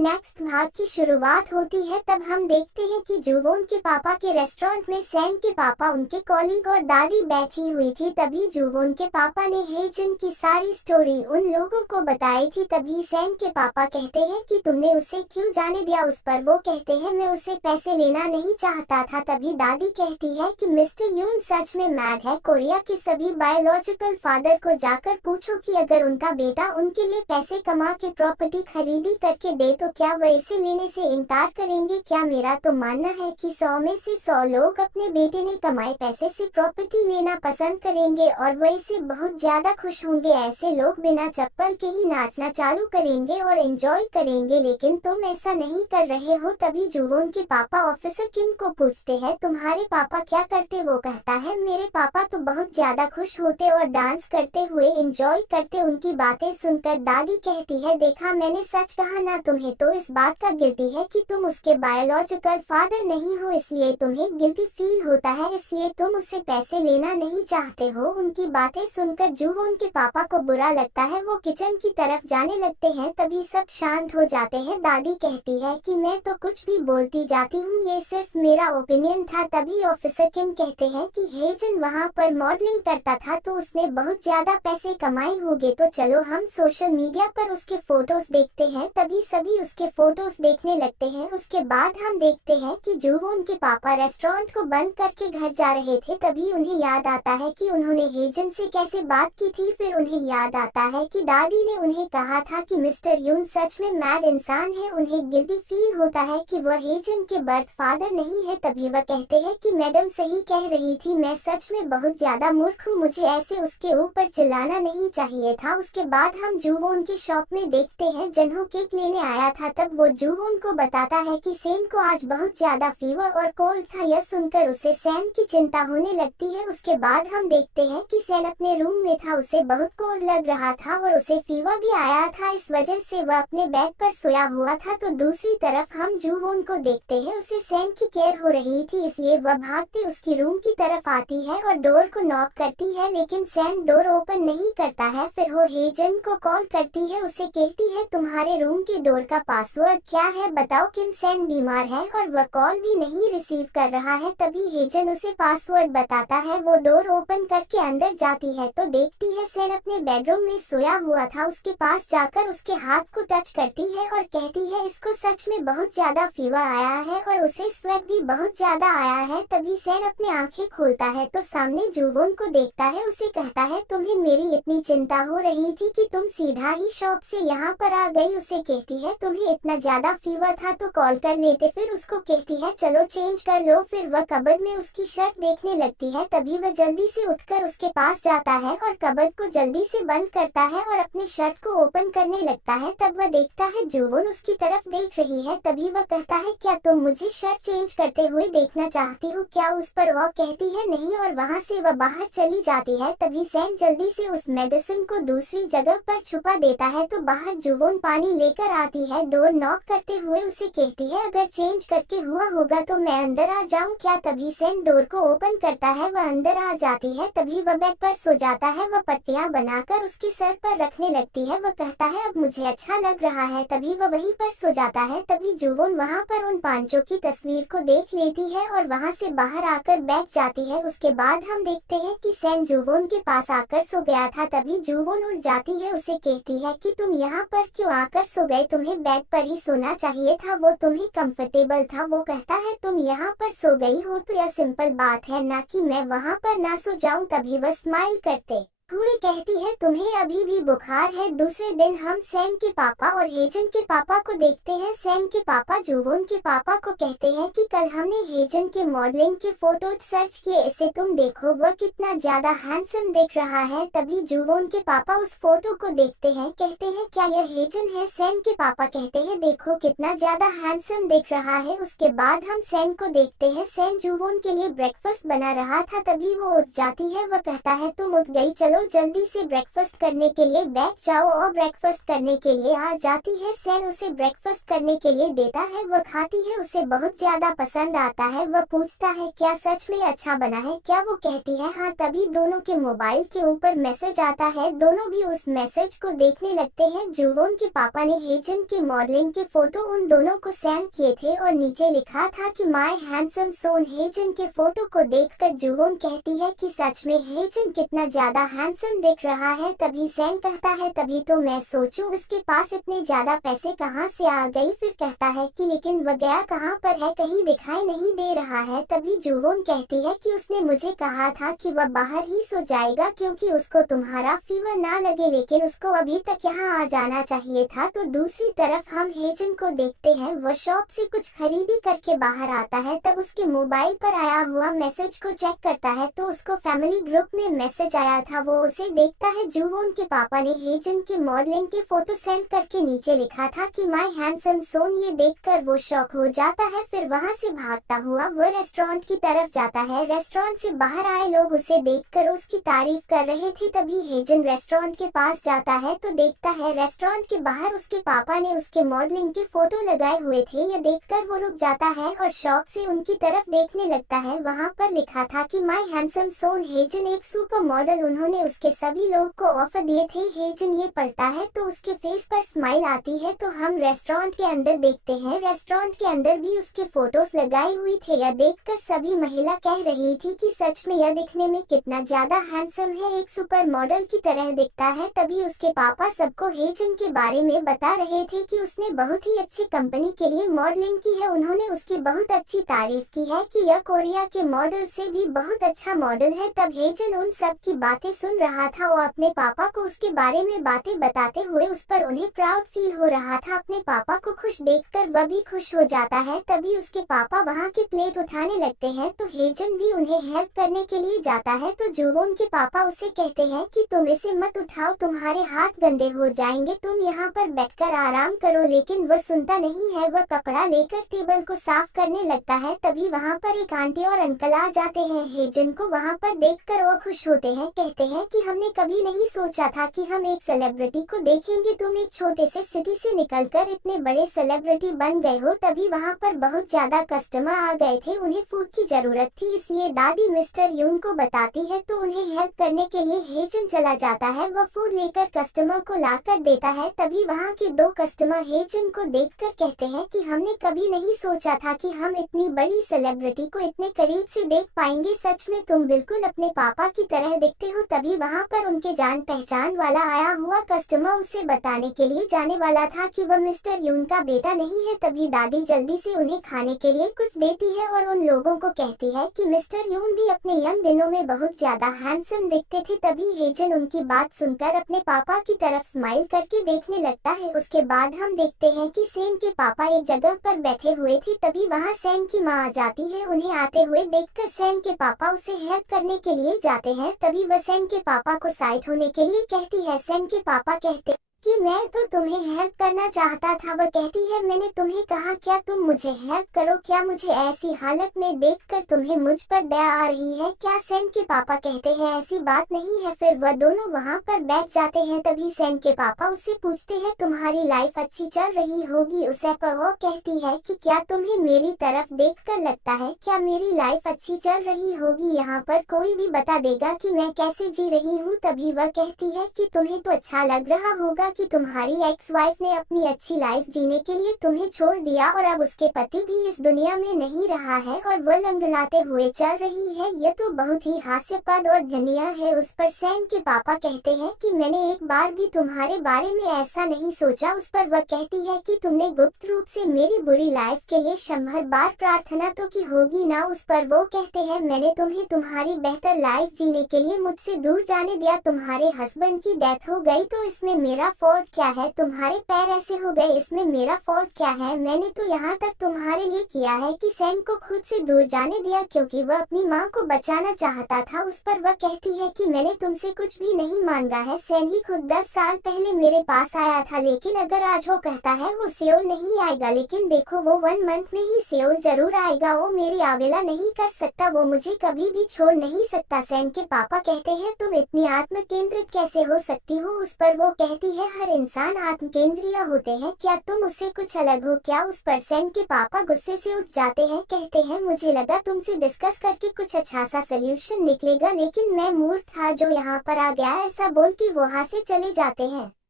Next भाग की शुरुआत होती है। तब हम देखते हैं कि जुवोन के पापा के रेस्टोरेंट में सैम के पापा, उनके कॉलीग और दादी बैठी हुई थी। तभी जुवोन के पापा ने हेजन की सारी स्टोरी उन लोगों को बताई थी। तभी सैम के पापा कहते हैं कि तुमने उसे क्यों जाने दिया। उस पर वो कहते हैं मैं उसे पैसे लेना नहीं चाहता था। तभी दादी कहती है कि मिस्टर यून सच में मैड है। कोरिया के सभी बायोलॉजिकल फादर को जाकर पूछो कि अगर उनका बेटा उनके लिए पैसे कमा के प्रॉपर्टी खरीदी करके दे तो क्या वह इसे लेने से इनकार करेंगे। क्या मेरा तो मानना है कि 100 में से 100 लोग अपने बेटे ने कमाए पैसे से प्रॉपर्टी लेना पसंद करेंगे और वह इसे बहुत ज्यादा खुश होंगे। ऐसे लोग बिना चप्पल के ही नाचना चालू करेंगे और एंजॉय करेंगे, लेकिन तुम ऐसा नहीं कर रहे हो। तभी जुवोन के पापा ऑफिसर किम को पूछते हैं तुम्हारे पापा क्या करते। वो कहता है मेरे पापा तो बहुत ज्यादा खुश होते और डांस करते हुए एंजॉय करते। उनकी बातें सुनकर दादी कहती है देखा मैंने सच कहा ना। तुम्हें तो इस बात का गिल्टी है कि तुम उसके बायोलॉजिकल फादर नहीं हो, इसलिए तुम्हें गिल्टी फील होता है, इसलिए तुम उससे पैसे लेना नहीं चाहते हो। उनकी बातें सुनकर जुवोन के पापा को बुरा लगता है। वो किचन की तरफ जाने लगते हैं। तभी सब शांत हो जाते हैं। दादी कहती है कि मैं तो कुछ भी बोलती जाती हूँ, ये सिर्फ मेरा ओपिनियन था। तभी ऑफिसर किम कहते हैं कि हेजन वहाँ पर मॉडलिंग करता था तो उसने बहुत ज्यादा पैसे कमाए होंगे, तो चलो हम सोशल मीडिया पर उसके फोटोज देखते हैं। तभी सभी उसके फोटोज देखने लगते हैं। उसके बाद हम देखते हैं कि जुवोन के पापा रेस्टोरेंट को बंद करके घर जा रहे थे। तभी उन्हें याद आता है कि उन्होंने हेजन से कैसे बात की थी। फिर उन्हें याद आता है कि दादी ने उन्हें कहा था कि मिस्टर यून सच में मैड इंसान है। उन्हें गिल्टी फील होता है कि वह हेजन के बर्थ फादर नहीं है। तभी वह कहते हैं कि मैडम सही कह रही थी, मैं सच में बहुत ज्यादा मूर्ख हूँ, मुझे ऐसे उसके ऊपर चिल्लाना नहीं चाहिए था। उसके बाद हम जुवोन की शॉप में देखते हैं जन्हो केक लेने आया था। तब वो जुवोन को बताता है कि सैम को आज बहुत ज्यादा फीवर और कोल्ड था। यह सुनकर उसे सैम की चिंता होने लगती है। उसके बाद हम देखते हैं कि सैम अपने रूम में था, उसे बहुत कोल्ड लग रहा था और उसे फीवर भी आया था, इस वजह से वह अपने बेड पर सोया हुआ था। तो दूसरी तरफ हम जुवोन को देखते हैं, उसे सैम की केयर हो रही थी, इसलिए वह भागते उसकी रूम की तरफ आती है और डोर को नॉक करती है, लेकिन सैम डोर ओपन नहीं करता है। फिर वो हेजन को कॉल करती है, उसे कहती है तुम्हारे रूम के डोर का पासवर्ड क्या है बताओ। किम सैम बीमार है और वह कॉल भी नहीं रिसीव कर रहा है। तभी हेजन उसे पासवर्ड बताता है। वो डोर ओपन करके अंदर जाती है तो देखती है सैम अपने बेडरूम में सोया हुआ था। उसके पास जाकर उसके हाथ को टच करती है और कहती है इसको सच में बहुत ज्यादा फीवर आया है और उसे स्वेट भी बहुत ज्यादा आया है। तभी सैम अपनी आंखें खोलता है तो सामने जुवोन को देखता है। उसे कहता है तुम्हें मेरी इतनी चिंता हो रही थी कि तुम सीधा ही शॉप से यहाँ पर आ गई। उसे कहती है तुम्हें इतना ज्यादा फीवर था तो कॉल कर लेते। फिर उसको कहती है चलो चेंज कर लो। फिर वह कबर्ड में उसकी शर्ट देखने लगती है। तभी वह जल्दी से उठकर उसके पास जाता है और कबर्ड को जल्दी से बंद करता है और अपनी शर्ट को ओपन करने लगता है। तब वह देखता है जुवोन उसकी तरफ देख रही है। तभी वह कहता है क्या तुम मुझे शर्ट चेंज करते हुए देखना चाहती हो क्या। उस पर वह कहती है नहीं और वहाँ से वह बाहर चली जाती है। तभी सैम जल्दी से उस मेडिसिन को दूसरी जगह पर छुपा देता है तो बाहर जुवोन पानी लेकर आती है। डोर नॉक करते हुए उसे कहती है अगर चेंज करके हुआ होगा तो मैं अंदर आ जाऊं क्या। तभी सैम डोर को ओपन करता है, वह अंदर आ जाती है। तभी वह बेड पर सो जाता है। वह पट्टियां बनाकर उसके सर पर रखने लगती है। वह कहता है अब मुझे अच्छा लग रहा है। तभी वह वहीं पर सो जाता है। तभी जुवोन वहाँ पर उन पांचों की तस्वीर को देख लेती है और वहाँ से बाहर आकर बैठ जाती है। उसके बाद हम देखते हैं कि सैम जुवोन के पास आकर सो गया था। तभी जुवोन उठ जाती है, उसे कहती है कि तुम यहाँ पर क्यों आकर सो गए, तुम्हें बेड पर ही सोना चाहिए था, वो तुम्हें कंफर्टेबल था। वो कहता है तुम यहाँ पर सो गई हो तो यह सिंपल बात है ना कि मैं वहाँ पर ना सो जाऊँ। तभी वह स्माइल करते हुए कहती है तुम्हें अभी भी बुखार है। दूसरे दिन हम सैम के पापा और हेजन के पापा को देखते हैं। सैम के पापा जुवोन के पापा को कहते हैं कि कल हमने हेजन के मॉडलिंग के फोटो सर्च किए, इसे तुम देखो वह कितना ज्यादा हैंडसम दिख रहा है। तभी जुवोन के पापा उस फोटो को देखते हैं, कहते हैं क्या यह हेजन है। सैम के पापा कहते हैं देखो कितना ज्यादा हैंडसम दिख रहा है। उसके बाद हम सैम को देखते हैं, सैम जुवोन के लिए ब्रेकफास्ट बना रहा था। तभी वो उठ जाती है, वह कहता है तुम उठ गई, चलो चलो जल्दी से ब्रेकफास्ट करने के लिए बैठ जाओ, और ब्रेकफास्ट करने के लिए आ जाती है। सैन उसे ब्रेकफास्ट करने के लिए देता है, वह खाती है, उसे बहुत ज्यादा पसंद आता है। वह पूछता है क्या सच में अच्छा बना है क्या? वो कहती है हाँ। तभी दोनों के मोबाइल के ऊपर मैसेज आता है, दोनों भी उस मैसेज को देखने लगते हैं। जुवोन के पापा ने हेजन के मॉडलिंग के फोटो उन दोनों को सेंड किए थे और नीचे लिखा था कि माय हैंडसम सोन। हेजन के फोटो को देखकर जुवोन कहती है कि सच में हेजन कितना ज्यादा हैंडसम दिख रहा है। तभी सैन कहता है तभी तो मैं सोचूं उसके पास इतने ज्यादा पैसे कहां से आ गई। फिर कहता है कि लेकिन वह गया कहां पर है, कहीं दिखाई नहीं दे रहा है। तभी जुवोन कहती है कि उसने मुझे कहा था कि वह बाहर ही सो जाएगा क्योंकि उसको तुम्हारा फीवर ना लगे, लेकिन उसको अभी तक यहाँ आ जाना चाहिए था। तो दूसरी तरफ हम हेजन को देखते हैं, वह शॉप से कुछ खरीदी करके बाहर आता है। तब उसके मोबाइल पर आया हुआ मैसेज को चेक करता है तो उसको फैमिली ग्रुप में मैसेज आया था। वो उसे देखता है, जुवोन के पापा ने हेजन के मॉडलिंग के फोटो सेंड करके नीचे लिखा था कि माय हैंडसम सोन। ये देखकर वो शॉक हो जाता है। फिर वहाँ से भागता हुआ वो रेस्टोरेंट की तरफ जाता है। रेस्टोरेंट से बाहर आए लोग उसे देखकर उसकी तारीफ कर रहे थे। तभी हेजन रेस्टोरेंट के पास जाता है तो देखता है रेस्टोरेंट के बाहर उसके पापा ने उसके मॉडलिंग के फोटो लगाए हुए थे। यह देखकर वो रुक जाता है और शौक से उनकी तरफ देखने लगता है। वहाँ पर लिखा था कि माय हैंडसम सोन हेजन एक सुपर मॉडल, उन्होंने उसके सभी लोग को ऑफर दिए थे। हेजन ये पढ़ता है तो उसके फेस पर स्माइल आती है। तो हम रेस्टोरेंट के अंदर देखते हैं, रेस्टोरेंट के अंदर भी उसके फोटोज लगाई हुई थे। यह देखकर सभी महिला कह रही थी कि सच में यह दिखने में कितना ज्यादा हैंडसम है, एक सुपर मॉडल की तरह दिखता है। तभी उसके पापा सबको हेजन के बारे में बता रहे थे कि उसने बहुत ही अच्छी कंपनी के लिए मॉडलिंग की है। उन्होंने उसकी बहुत अच्छी तारीफ की है कि यह कोरिया के मॉडल से भी बहुत अच्छा मॉडल है। तब हेजन उन सब की बातें सुन रहा था और अपने पापा को उसके बारे में बातें बताते हुए उस पर उन्हें प्राउड फील हो रहा था। अपने पापा को खुश देखकर वह भी खुश हो जाता है। तभी उसके पापा वहाँ की प्लेट उठाने लगते हैं तो हेजन भी उन्हें हेल्प करने के लिए जाता है। तो जुवोन के पापा उसे कहते हैं कि तुम इसे मत उठाओ, तुम्हारे हाथ गंदे हो जाएंगे, तुम यहाँ पर बैठकर आराम करो। लेकिन वह सुनता नहीं है, वह कपड़ा लेकर टेबल को साफ करने लगता है। तभी वहाँ पर एक आंटी और अंकल आ जाते हैं। हेजन को वहाँ पर देखकर वो खुश होते हैं, कहते हैं कि हमने कभी नहीं सोचा था कि हम एक सेलिब्रिटी को देखेंगे, तुम एक छोटे से सिटी से निकलकर इतने बड़े सेलिब्रिटी बन गए हो। तभी वहाँ पर बहुत ज्यादा कस्टमर आ गए थे, उन्हें फूड की जरूरत थी, इसलिए दादी मिस्टर यून को बताती है तो उन्हें हेल्प करने के लिए हेजन चला जाता है। वह फूड लेकर कस्टमर को लाकर देता है। तभी वहाँ के दो कस्टमर हेजन को देखकर कहते हैं कि हमने कभी नहीं सोचा था कि हम इतनी बड़ी सेलिब्रिटी को इतने करीब से देख पाएंगे, सच में तुम बिल्कुल अपने पापा की तरह दिखते हो। तभी वहाँ पर उनके जान पहचान वाला आया हुआ कस्टमर उसे बताने के लिए जाने वाला था कि वह मिस्टर यून का बेटा नहीं है। तभी दादी जल्दी से उन्हें खाने के लिए कुछ देती है और उन लोगों को कहती है कि मिस्टर यून भी अपने यंग दिनों में बहुत ज्यादा हैंडसम दिखते थे। तभी हेजन उनकी बात सुनकर अपने पापा की तरफ स्माइल करके देखने लगता है। उसके बाद हम देखते हैं कि सैन के पापा एक जगह पर बैठे हुए थे। तभी वहाँ सैन की माँ आ जाती है। उन्हें आते हुए देखकर सैन के पापा उसे हेल्प करने के लिए जाते हैं। तभी वह सैन के पापा को साइड होने के लिए कहती है। सैन के पापा कहते कि मैं तो तुम्हें हेल्प करना चाहता था। वह कहती है मैंने तुम्हें कहा क्या तुम मुझे हेल्प करो, क्या मुझे ऐसी हालत में देखकर तुम्हें मुझ पर दया आ रही है क्या? सैन के पापा कहते हैं ऐसी बात नहीं है। फिर वह दोनों वहाँ पर बैठ जाते हैं। तभी सैन के पापा उससे पूछते हैं तुम्हारी लाइफ अच्छी चल रही होगी उसे पर? वो कहती है कि क्या तुम्हें मेरी तरफ देखकर लगता है क्या मेरी लाइफ अच्छी चल रही होगी? यहाँ पर कोई भी बता देगा कि मैं कैसे जी रही हूँ। तभी वह कहती है कि तुम्हें तो अच्छा लग रहा होगा कि तुम्हारी एक्स वाइफ ने अपनी अच्छी लाइफ जीने के लिए तुम्हें छोड़ दिया और अब उसके पति भी इस दुनिया में नहीं रहा है और वह लंगड़ाते हुए चल रही है। यह तो बहुत ही हास्यास्पद और घृणीय है। उस पर सैन के पापा कहते हैं कि मैंने एक बार भी तुम्हारे बारे में ऐसा नहीं सोचा। उस पर वह कहती है कि तुमने गुप्त रूप से मेरी बुरी लाइफ के लिए 100 बार प्रार्थना तो की होगी ना? उस पर वो कहते हैं मैंने तुम्हें तुम्हारी बेहतर लाइफ जीने के लिए मुझसे दूर जाने दिया, तुम्हारे हस्बैंड की डेथ हो गई तो इसमें मेरा फॉल्ट क्या है? तुम्हारे पैर ऐसे हो गए, इसमें मेरा फॉल्ट क्या है? मैंने तो यहाँ तक तुम्हारे लिए किया है कि सैम को खुद से दूर जाने दिया क्योंकि वह अपनी माँ को बचाना चाहता था। उस पर वह कहती है कि मैंने तुमसे कुछ भी नहीं मांगा है। सैम ही खुद 10 साल पहले मेरे पास आया था, लेकिन अगर आज वो कहता है वो सियोल नहीं आएगा, लेकिन देखो वो 1 मंथ में ही सियोल जरूर आएगा। वो मेरी आवेला नहीं कर सकता, वो मुझे कभी भी छोड़ नहीं सकता। सैम के पापा कहते हैं तुम इतनी आत्म केंद्रित कैसे हो सकती हो? उस पर वो कहती है हर इंसान आत्म केंद्रीय होते हैं, क्या तुम उससे कुछ अलग हो क्या? उस पर सैम के पापा गुस्से से उठ जाते हैं, कहते हैं मुझे लगा तुमसे डिस्कस करके कुछ अच्छा सा सलूशन निकलेगा, लेकिन मैं मूर्ख था जो यहाँ पर आ गया। ऐसा बोल के वो वहाँ से चले जाते हैं।